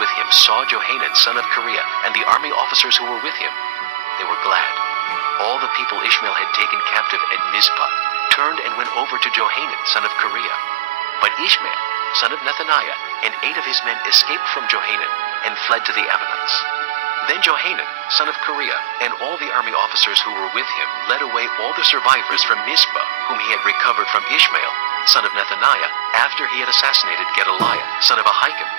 with him saw Johanan son of Kareah and the army officers who were with him, they were glad. All the people Ishmael had taken captive at Mizpah turned and went over to Johanan son of Kareah. But Ishmael son of Nethaniah and 8 of his men escaped from Johanan and fled to the Ammonites. Then Johanan son of Kareah and all the army officers who were with him led away all the survivors from Mizpah whom he had recovered from Ishmael son of Nethaniah after he had assassinated Gedaliah son of Ahikam,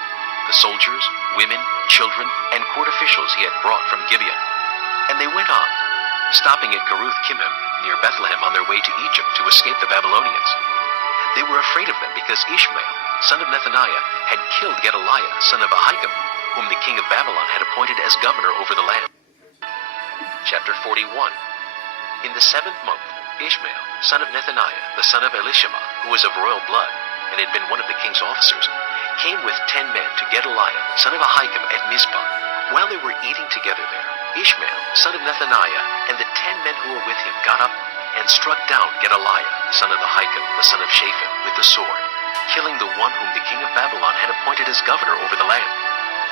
the soldiers, women, children, and court officials he had brought from Gibeon. And they went on, stopping at Geruth Kimmim near Bethlehem on their way to Egypt to escape the Babylonians. They were afraid of them because Ishmael son of Nethaniah had killed Gedaliah son of Ahikam, whom the king of Babylon had appointed as governor over the land. Chapter 41. In the 7th month, Ishmael son of Nethaniah, the son of Elishama, who was of royal blood, and had been one of the king's officers, came with 10 men to Gedaliah son of Ahikam at Mizpah. While they were eating together there, Ishmael son of Nethaniah and the 10 men who were with him got up and struck down Gedaliah son of Ahikam, the son of Shaphan, with the sword, killing the one whom the king of Babylon had appointed as governor over the land.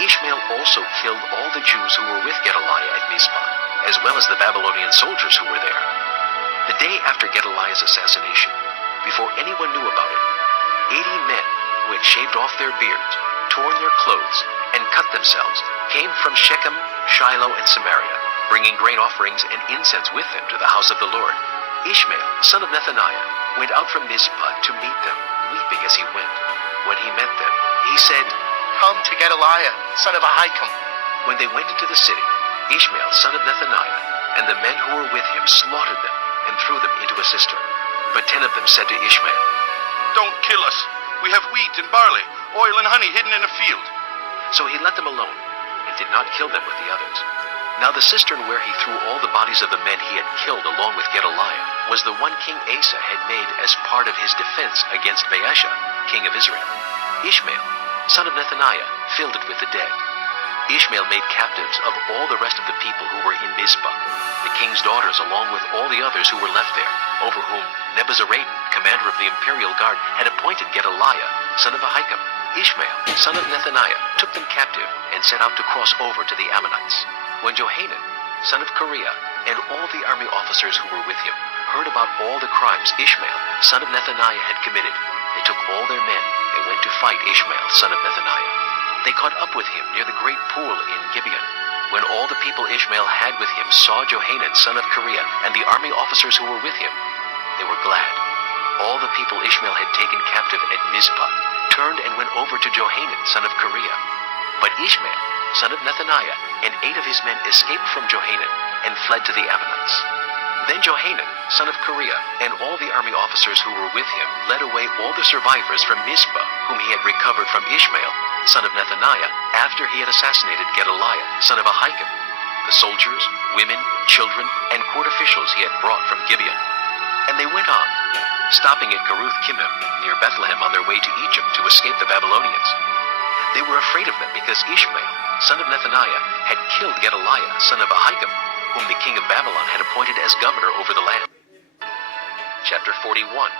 Ishmael also killed all the Jews who were with Gedaliah at Mizpah, as well as the Babylonian soldiers who were there. The day after Gedaliah's assassination, before anyone knew about it, 80 men who had shaved off their beards, torn their clothes, and cut themselves came from Shechem, Shiloh, and Samaria, bringing grain offerings and incense with them to the house of the Lord. Ishmael son of Nethaniah went out from Mizpah to meet them, weeping as he went. When he met them, he said, "Come to Gedaliah son of Ahikam." When they went into the city, Ishmael son of Nethaniah and the men who were with him slaughtered them and threw them into a cistern. But 10 of them said to Ishmael, "Don't kill us. We have wheat and barley, oil and honey hidden in a field." So he let them alone and did not kill them with the others. Now the cistern where he threw all the bodies of the men he had killed along with Gedaliah was the one King Asa had made as part of his defense against Baasha, king of Israel. Ishmael son of Nethaniah filled it with the dead. Ishmael made captives of all the rest of the people who were in Mizpah, the king's daughters along with all the others who were left there, over whom Nebuzaradan, commander of the imperial guard, had appointed Gedaliah son of Ahikam. Ishmael son of Nethaniah took them captive and set out to cross over to the Ammonites. When Johanan son of Kareah and all the army officers who were with him heard about all the crimes Ishmael son of Nethaniah had committed, they took all their men and went to fight Ishmael son of Nethaniah. They caught up with him near the great pool in Gibeon. When all the people Ishmael had with him saw Johanan son of Kareah and the army officers who were with him, they were glad. All the people Ishmael had taken captive at Mizpah turned and went over to Johanan son of Kareah. But Ishmael son of Nethaniah and 8 of his men escaped from Johanan and fled to the Ammonites. Then Johanan son of Kareah and all the army officers who were with him led away all the survivors from Mizpah whom he had recovered from Ishmael son of Nethaniah after he had assassinated Gedaliah son of Ahikam, the soldiers, women, children, and court officials he had brought from Gibeon. And they went on, stopping at Geruth Kimmim near Bethlehem on their way to Egypt to escape the Babylonians. They were afraid of them because Ishmael son of Nethaniah had killed Gedaliah son of Ahikam, whom the king of Babylon had appointed as governor over the land. Chapter 41.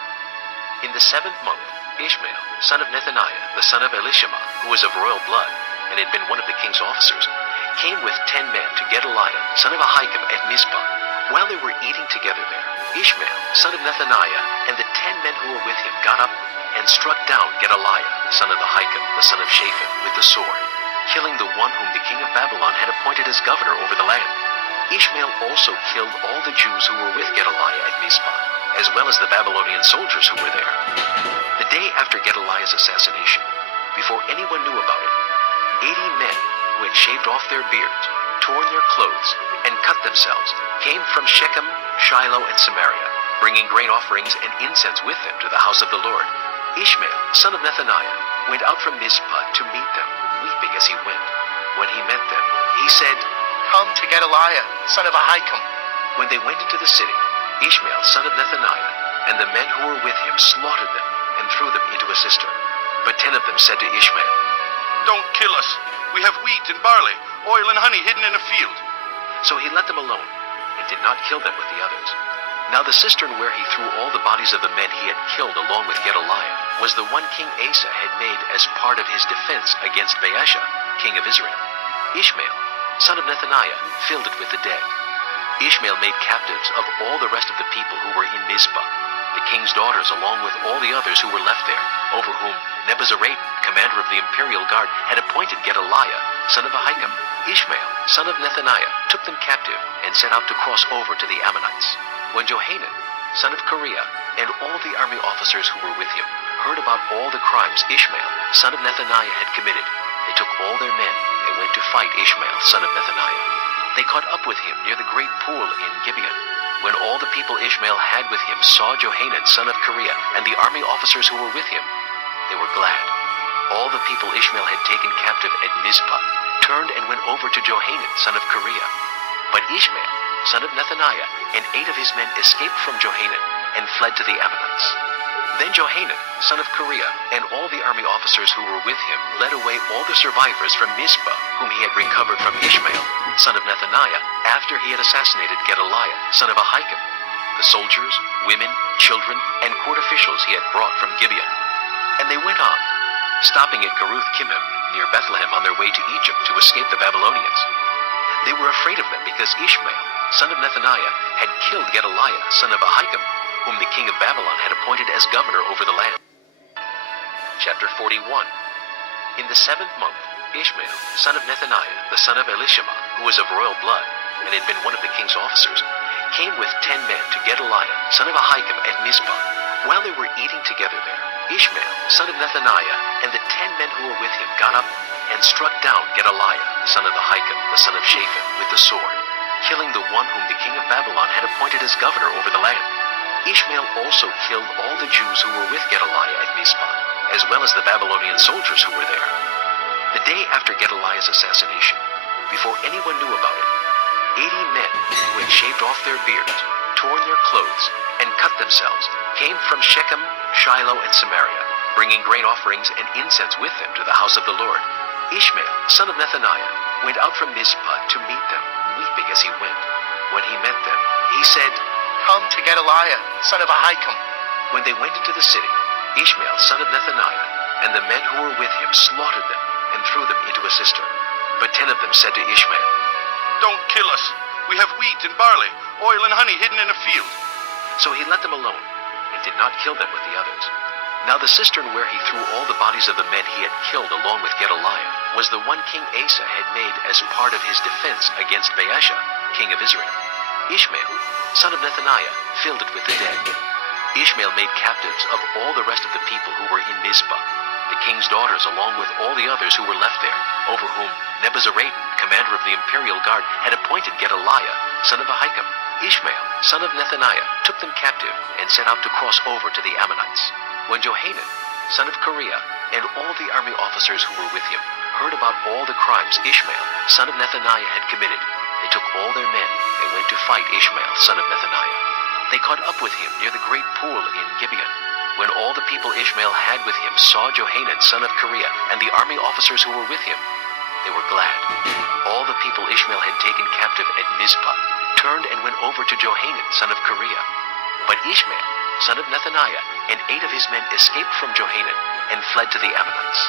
In the 7th month, Ishmael son of Nethaniah, the son of Elishama, who was of royal blood, and had been one of the king's officers, came with 10 men to Gedaliah son of Ahikam at Mizpah. While they were eating together there, Ishmael son of Nethaniah and the 10 men who were with him got up and struck down Gedaliah son of Ahikam, the son of Shaphan, with the sword, killing the one whom the king of Babylon had appointed as governor over the land. Ishmael also killed all the Jews who were with Gedaliah at Mizpah, as well as the Babylonian soldiers who were there. The day after Gedaliah's assassination, before anyone knew about it, 80 men who had shaved off their beards, torn their clothes, and cut themselves came from Shechem, Shiloh, and Samaria, bringing grain offerings and incense with them to the house of the Lord. Ishmael son of Nethaniah went out from Mizpah to meet them, weeping as he went. When he met them, he said, "Come to Gedaliah son of Ahikam." When they went into the city, Ishmael son of Nethaniah and the men who were with him slaughtered them and threw them into a cistern. But 10 of them said to Ishmael, "Don't kill us. We have wheat and barley, oil and honey hidden in a field." So he let them alone and did not kill them with the others. Now the cistern where he threw all the bodies of the men he had killed along with Gedaliah was the one King Asa had made as part of his defense against Baasha, king of Israel. Ishmael, son of Nethaniah, filled it with the dead. Ishmael made captives of all the rest of the people who were in Mizpah, the king's daughters along with all the others who were left there, over whom Nebuzaradan, commander of the imperial guard, had appointed Gedaliah, son of Ahikam. Ishmael, son of Nethaniah, took them captive and set out to cross over to the Ammonites. When Johanan, son of Kareah, and all the army officers who were with him heard about all the crimes Ishmael, son of Nethaniah, had committed, they took all their men and went to fight Ishmael, son of Nethaniah. They caught up with him near the great pool in Gibeon. When all the people Ishmael had with him saw Johanan, son of Kareah, and the army officers who were with him, they were glad. All the people Ishmael had taken captive at Mizpah turned and went over to Johanan, son of Kareah. But Ishmael, son of Nethaniah, and 8 of his men escaped from Johanan and fled to the Ammonites. Then Johanan, son of Kareah, and all the army officers who were with him led away all the survivors from Mizpah, whom he had recovered from Ishmael, son of Nethaniah, after he had assassinated Gedaliah, son of Ahikam, the soldiers, women, children, and court officials he had brought from Gibeon. And they went on, stopping at Geruth Kimmim, near Bethlehem, on their way to Egypt to escape the Babylonians. They were afraid of them because Ishmael, son of Nethaniah, had killed Gedaliah, son of Ahikam, whom the king of Babylon had appointed as governor over the land. Chapter 41. In the 7th month, Ishmael, son of Nethaniah, the son of Elishama, who was of royal blood, and had been one of the king's officers, came with 10 men to Gedaliah, son of Ahikam, at Mizpah. While they were eating together there, Ishmael, son of Nethaniah, and the 10 men who were with him got up and struck down Gedaliah, son of Ahikam, the son of Shaphan, with the sword, killing the one whom the king of Babylon had appointed as governor over the land. Ishmael also killed all the Jews who were with Gedaliah at Mizpah, as well as the Babylonian soldiers who were there. The day after Gedaliah's assassination, before anyone knew about it, 80 men who had shaved off their beards, torn their clothes, and cut themselves came from Shechem, Shiloh, and Samaria, bringing grain offerings and incense with them to the house of the Lord. Ishmael, son of Nethaniah, went out from Mizpah to meet them, weeping as he went. When he met them, he said, "Come to Gedaliah, son of Ahikam." When they went into the city, Ishmael, son of Nethaniah, and the men who were with him slaughtered them and threw them into a cistern. But 10 of them said to Ishmael, Don't kill us. We have wheat and barley, oil and honey hidden in a field. So he let them alone and did not kill them with the others. Now the cistern where he threw all the bodies of the men he had killed along with Gedaliah was the one King Asa had made as part of his defense against Baasha, king of Israel. Ishmael, son of Nethaniah, filled it with the dead. Ishmael made captives of all the rest of the people who were in Mizpah, the king's daughters along with all the others who were left there, over whom Nebuzaradan, commander of the imperial guard, had appointed Gedaliah, son of Ahikam. Ishmael, son of Nethaniah, took them captive and set out to cross over to the Ammonites. When Johanan, son of Kareah, and all the army officers who were with him heard about all the crimes Ishmael, son of Nethaniah, had committed, they took all their men and went to fight Ishmael, son of Nethaniah. They caught up with him near the great pool in Gibeon. When all the people Ishmael had with him saw Johanan, son of Kareah, and the army officers who were with him, they were glad. All the people Ishmael had taken captive at Mizpah turned and went over to Johanan, son of Kareah. But Ishmael, son of Nethaniah, and 8 of his men escaped from Johanan and fled to the Ammonites.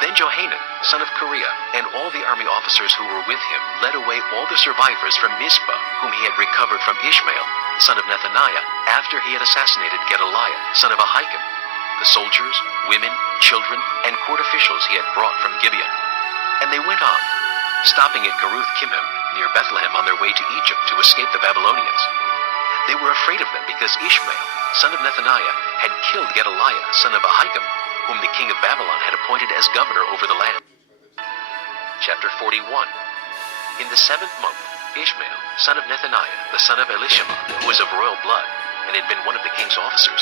Then Johanan, son of Kareah, and all the army officers who were with him led away all the survivors from Mizpah, whom he had recovered from Ishmael, son of Nethaniah, after he had assassinated Gedaliah, son of Ahikam, the soldiers, women, children, and court officials he had brought from Gibeon. And they went on, stopping at Geruth Kimmim, near Bethlehem, on their way to Egypt to escape the Babylonians. They were afraid of them because Ishmael, son of Nethaniah, had killed Gedaliah, son of Ahikam, whom the king of Babylon had appointed as governor over the land. Chapter 41. In the 7th month, Ishmael, son of Nethaniah, the son of Elishama, who was of royal blood, and had been one of the king's officers,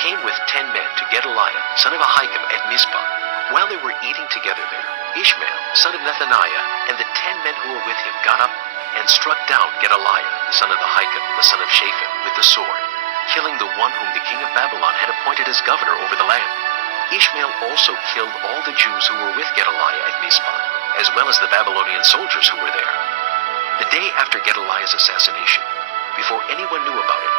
came with 10 men to Gedaliah, son of Ahikam, at Mizpah. While they were eating together there, Ishmael, son of Nethaniah, and the 10 men who were with him got up and struck down Gedaliah, son of Ahikam, the son of Shaphan, with the sword, killing the one whom the king of Babylon had appointed as governor over the land. Ishmael also killed all the Jews who were with Gedaliah at Mizpah, as well as the Babylonian soldiers who were there. The day after Gedaliah's assassination, before anyone knew about it,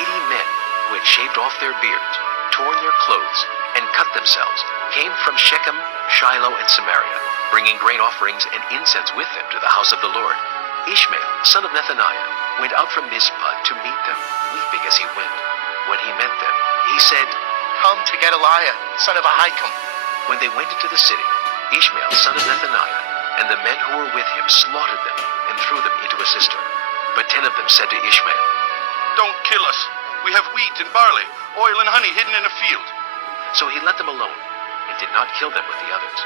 80 men who had shaved off their beards, torn their clothes, and cut themselves, came from Shechem, Shiloh, and Samaria, bringing grain offerings and incense with them to the house of the Lord. Ishmael, son of Nethaniah, went out from Mizpah to meet them, weeping as he went. When he met them, he said, Come to Gedaliah, son of Ahikam. When they went into the city, Ishmael, son of Nethaniah, and the men who were with him slaughtered them and threw them into a cistern. But 10 of them said to Ishmael, Don't kill us. We have wheat and barley, oil and honey hidden in a field. So he let them alone, and did not kill them with the others.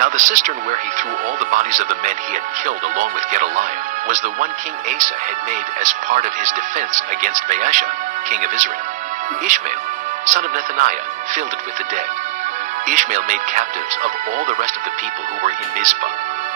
Now the cistern where he threw all the bodies of the men he had killed along with Gedaliah was the one King Asa had made as part of his defense against Baasha, king of Israel. Ishmael, son of Nethaniah, filled it with the dead. Ishmael made captives of all the rest of the people who were in Mizpah,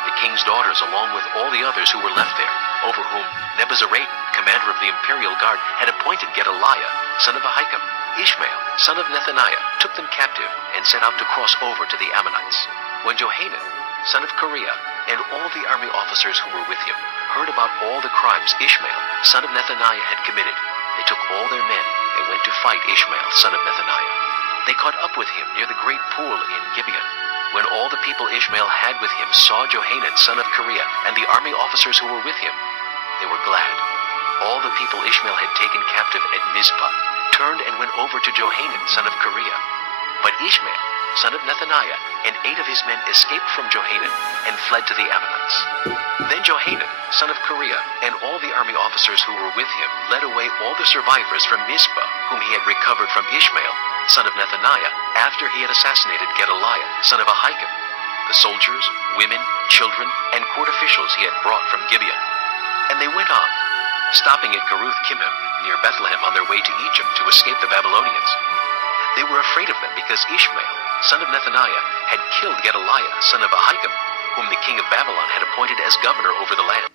the king's daughters along with all the others who were left there, over whom Nebuzaradan, commander of the imperial guard, had appointed Gedaliah, son of Ahikam. Ishmael, son of Nethaniah, took them captive and set out to cross over to the Ammonites. When Johanan, son of Kareah, and all the army officers who were with him heard about all the crimes Ishmael, son of Nethaniah, had committed, they took all their men and went to fight Ishmael, son of Nethaniah. They caught up with him near the great pool in Gibeon. When all the people Ishmael had with him saw Johanan, son of Kareah, and the army officers who were with him, they were glad. All the people Ishmael had taken captive at Mizpah turned and went over to Johanan, son of Kareah. But Ishmael, son of Nethaniah, and 8 of his men escaped from Johanan and fled to the Ammonites. Then Johanan, son of Kareah, and all the army officers who were with him led away all the survivors from Mizpah, whom he had recovered from Ishmael, son of Nethaniah, after he had assassinated Gedaliah, son of Ahikam, the soldiers, women, children, and court officials he had brought from Gibeon. And they went on, stopping at Geruth Kimmim, near Bethlehem, on their way to Egypt to escape the Babylonians. They were afraid of them because Ishmael, son of Nethaniah, had killed Gedaliah, son of Ahikam, whom the king of Babylon had appointed as governor over the land.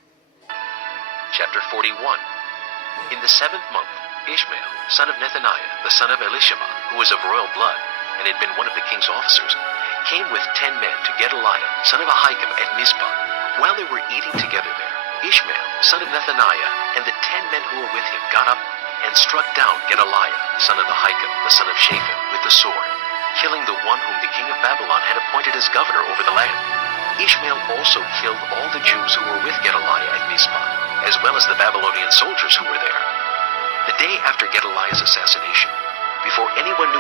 Chapter 41. In the 7th month, Ishmael, son of Nethaniah, the son of Elishama, who was of royal blood, and had been one of the king's officers, came with 10 men to Gedaliah, son of Ahikam, at Mizpah. While they were eating together there, Ishmael, son of Nethaniah, and the 10 men who were with him got up and struck down Gedaliah, son of Ahikam, the son of Shaphan, with the sword, killing the one whom the king of Babylon had appointed as governor over the land. Ishmael also killed all the Jews who were with Gedaliah at Mizpah, as well as the Babylonian soldiers who were there. The day after Gedaliah's assassination, before anyone knew